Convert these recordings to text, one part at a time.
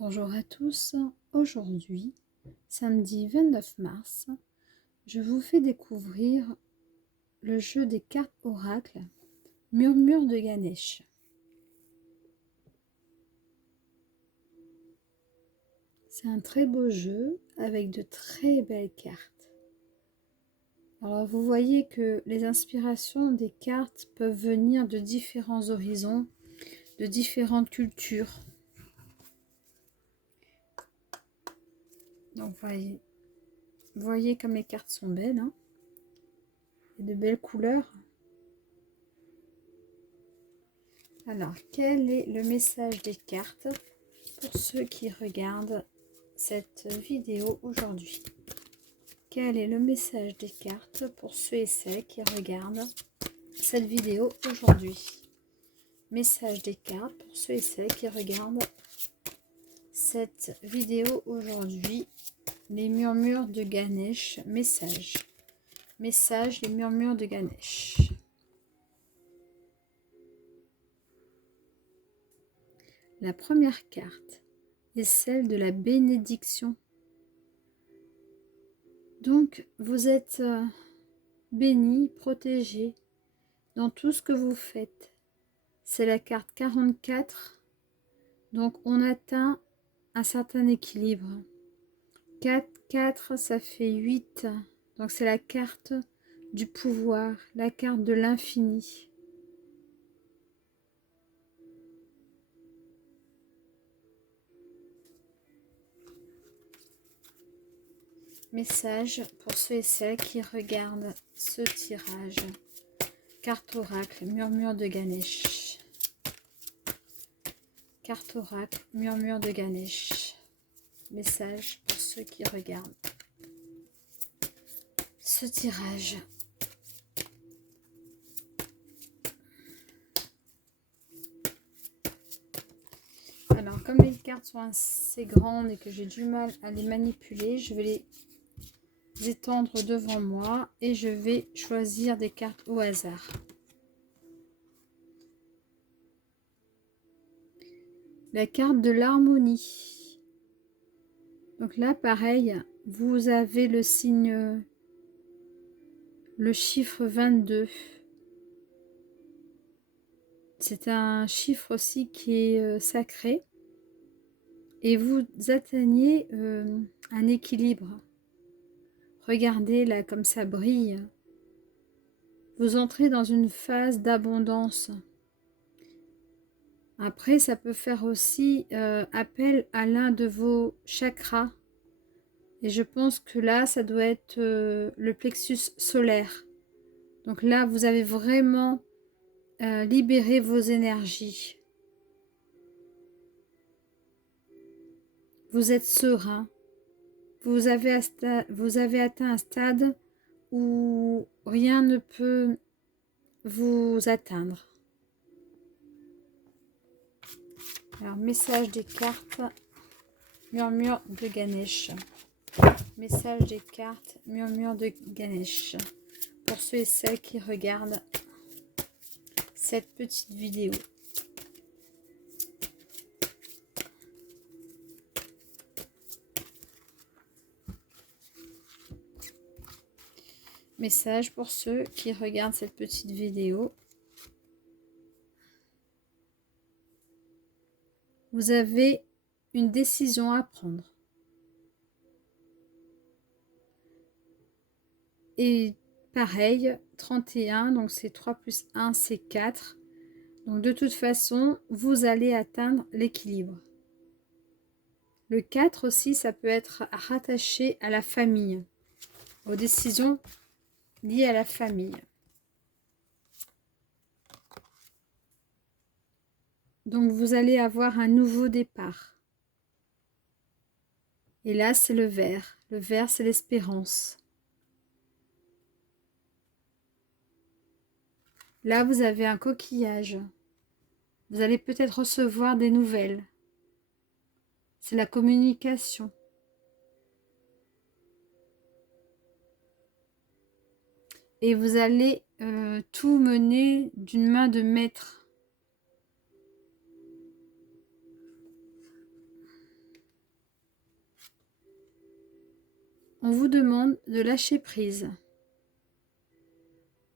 Bonjour à tous, aujourd'hui, samedi 29 mars, je vous fais découvrir le jeu des cartes oracle Murmure de Ganesh. C'est un très beau jeu avec de très belles cartes. Alors vous voyez que les inspirations des cartes peuvent venir de différents horizons, de différentes cultures. Donc voyez comme les cartes sont belles, hein, et de belles couleurs. Alors, quel est le message des cartes pour ceux qui regardent cette vidéo aujourd'hui? Quel est le message des cartes pour ceux et celles qui regardent cette vidéo aujourd'hui? Message des cartes pour ceux et celles qui regardent cette vidéo aujourd'hui. Les murmures de Ganesh. Message. Message, les murmures de Ganesh. La première carte est celle de la bénédiction. Donc, vous êtes béni, protégé dans tout ce que vous faites. C'est la carte 44. Donc, on atteint un certain équilibre. 4, 4, ça fait 8. Donc, c'est la carte du pouvoir, la carte de l'infini. Message pour ceux et celles qui regardent ce tirage. Carte oracle, murmure de Ganesh. Carte oracle, murmure de Ganesh. Message pour ceux qui regardent ce tirage. Alors, comme les cartes sont assez grandes et que j'ai du mal à les manipuler, je vais les étendre devant moi et je vais choisir des cartes au hasard. La carte de l'harmonie. Donc là, pareil, vous avez le signe, le chiffre 22. C'est un chiffre aussi qui est sacré. Et vous atteignez un équilibre. Regardez là comme ça brille. Vous entrez dans une phase d'abondance. Après, ça peut faire aussi appel à l'un de vos chakras. Et je pense que là, ça doit être le plexus solaire. Donc là, vous avez vraiment libéré vos énergies. Vous êtes serein. Vous avez atteint un stade où rien ne peut vous atteindre. Alors, message des cartes, murmure de Ganesh. Message des cartes, murmure de Ganesh. Pour ceux et celles qui regardent cette petite vidéo. Message pour ceux qui regardent cette petite vidéo. Vous avez une décision à prendre. Et pareil, 31, donc c'est 3 plus 1, c'est 4. Donc de toute façon, vous allez atteindre l'équilibre. Le 4 aussi, ça peut être rattaché à la famille, aux décisions liées à la famille. Donc vous allez avoir un nouveau départ. Et là, c'est le vert. Le vert, c'est l'espérance. Là, vous avez un coquillage. Vous allez peut-être recevoir des nouvelles. C'est la communication. Et vous allez tout mener d'une main de maître. On vous demande de lâcher prise.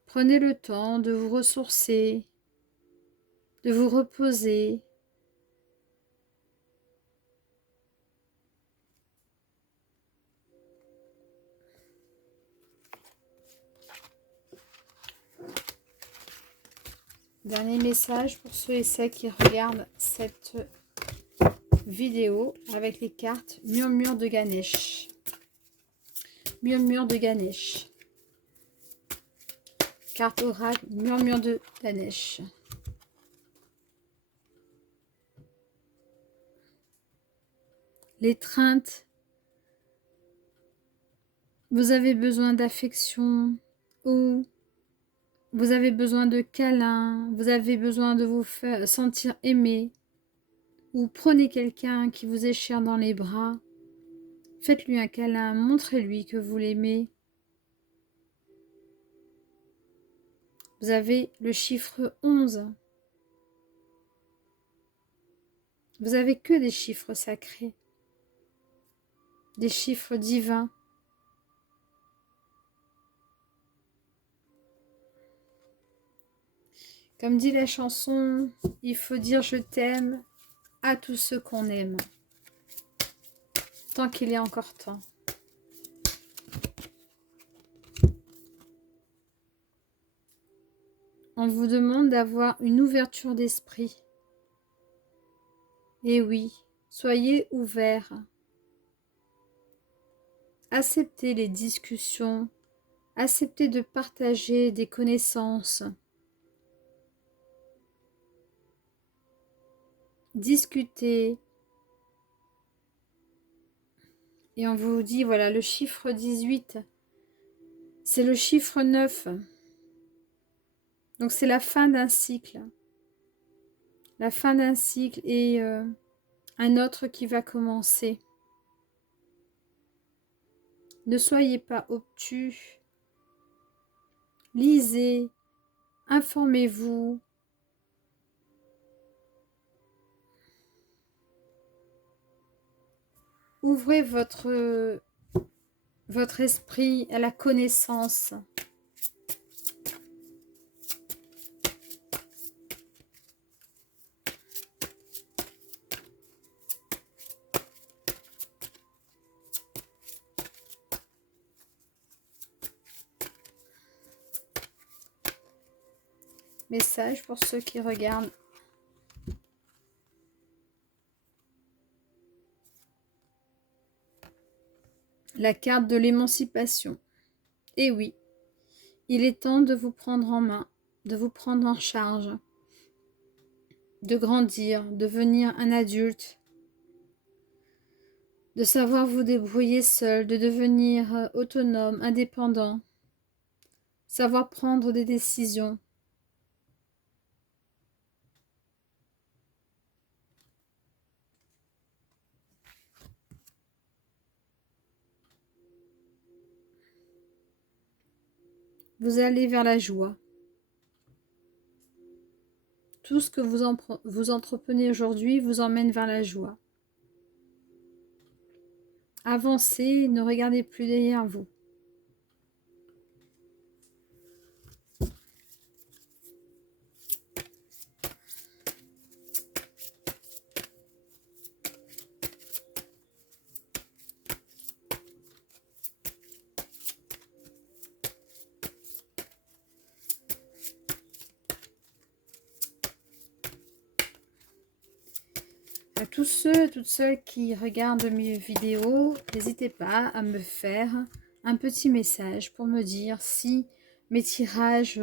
Prenez le temps de vous ressourcer, de vous reposer. Dernier message pour ceux et celles qui regardent cette vidéo avec les cartes Murmure de Ganesh. Murmure de Ganesh. Carte oracle Murmure de Ganesh. L'étreinte. Vous avez besoin d'affection ou vous avez besoin de câlins, vous avez besoin de vous faire sentir aimé, ou prenez quelqu'un qui vous est cher dans les bras, faites-lui un câlin, montrez-lui que vous l'aimez. Vous avez le chiffre 11. Vous avez que des chiffres sacrés, des chiffres divins. Comme dit la chanson, il faut dire je t'aime à tous ceux qu'on aime, tant qu'il est encore temps. On vous demande d'avoir une ouverture d'esprit. Et oui, soyez ouverts. Acceptez les discussions, acceptez de partager des connaissances. Discutez. Et on vous dit, voilà, le chiffre 18, c'est le chiffre 9. Donc c'est la fin d'un cycle. La fin d'un cycle et un autre qui va commencer. Ne soyez pas obtus. Lisez, informez-vous. Ouvrez votre esprit à la connaissance. Message pour ceux qui regardent. La carte de l'émancipation. Et oui, il est temps de vous prendre en main, de vous prendre en charge, de grandir, devenir un adulte, de savoir vous débrouiller seul, de devenir autonome, indépendant, savoir prendre des décisions. Vous allez vers la joie. Tout ce que vous entreprenez aujourd'hui vous emmène vers la joie. Avancez, ne regardez plus derrière vous. À tous ceux et toutes celles qui regardent mes vidéos, n'hésitez pas à me faire un petit message pour me dire si mes tirages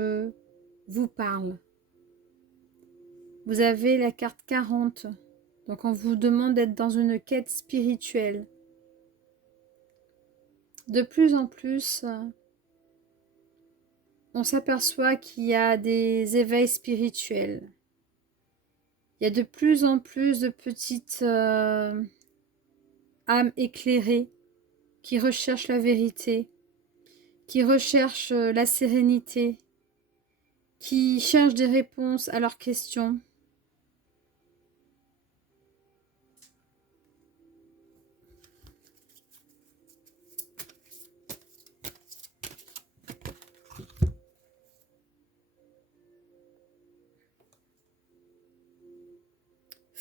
vous parlent. Vous avez la carte 40, donc on vous demande d'être dans une quête spirituelle. De plus en plus, on s'aperçoit qu'il y a des éveils spirituels. Il y a de plus en plus de petites âmes éclairées qui recherchent la vérité, qui recherchent la sérénité, qui cherchent des réponses à leurs questions.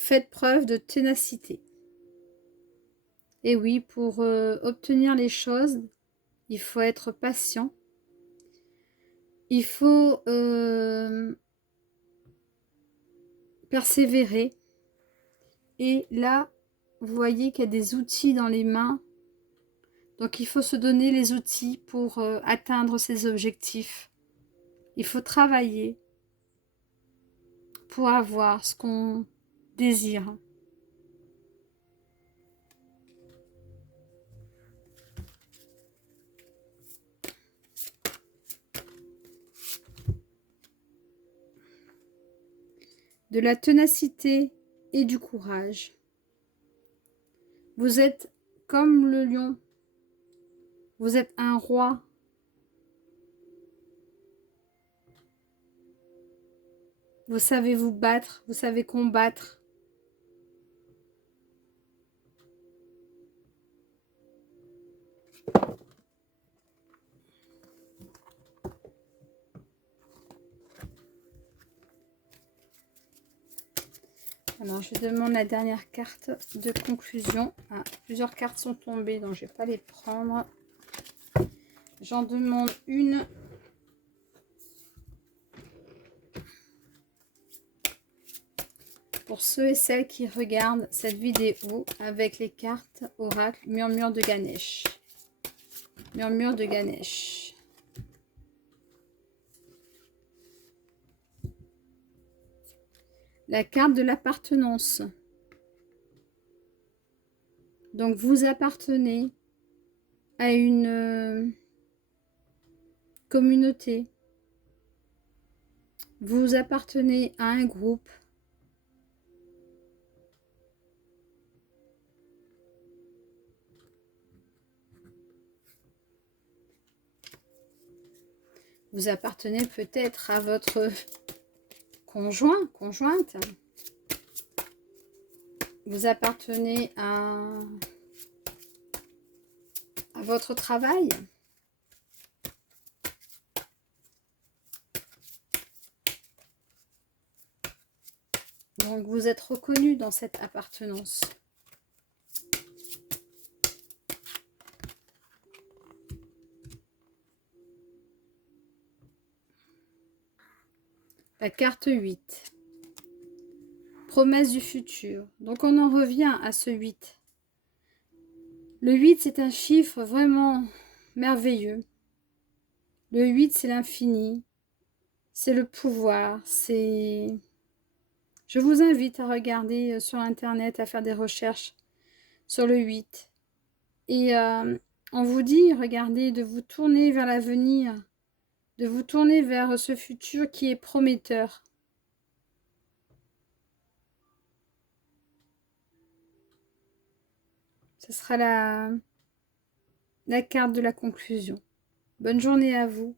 faites preuve de ténacité. Et oui, pour obtenir les choses, il faut être patient. Il faut persévérer. Et là, vous voyez qu'il y a des outils dans les mains. Donc, il faut se donner les outils pour atteindre ses objectifs. Il faut travailler pour avoir ce qu'on désire. De la ténacité et du courage. Vous êtes comme le lion. Vous êtes un roi. Vous savez vous battre, vous savez combattre. Alors, je demande la dernière carte de conclusion. Ah, plusieurs cartes sont tombées, donc je ne vais pas les prendre. J'en demande une. Pour ceux et celles qui regardent cette vidéo avec les cartes Oracle Murmure de Ganesh. Murmure de Ganesh. La carte de l'appartenance. Donc, vous appartenez à une communauté. Vous appartenez à un groupe. Vous appartenez peut-être à votre conjoint, conjointe. Vous appartenez à votre travail. Donc, vous êtes reconnu dans cette appartenance. La carte 8. Promesse du futur. Donc, on en revient à ce 8. Le 8, c'est un chiffre vraiment merveilleux. Le 8, c'est l'infini. C'est le pouvoir. C'est... Je vous invite à regarder sur Internet, à faire des recherches sur le 8. Et on vous dit, regardez, de vous tourner vers l'avenir, de vous tourner vers ce futur qui est prometteur. Ce sera la carte de la conclusion. Bonne journée à vous.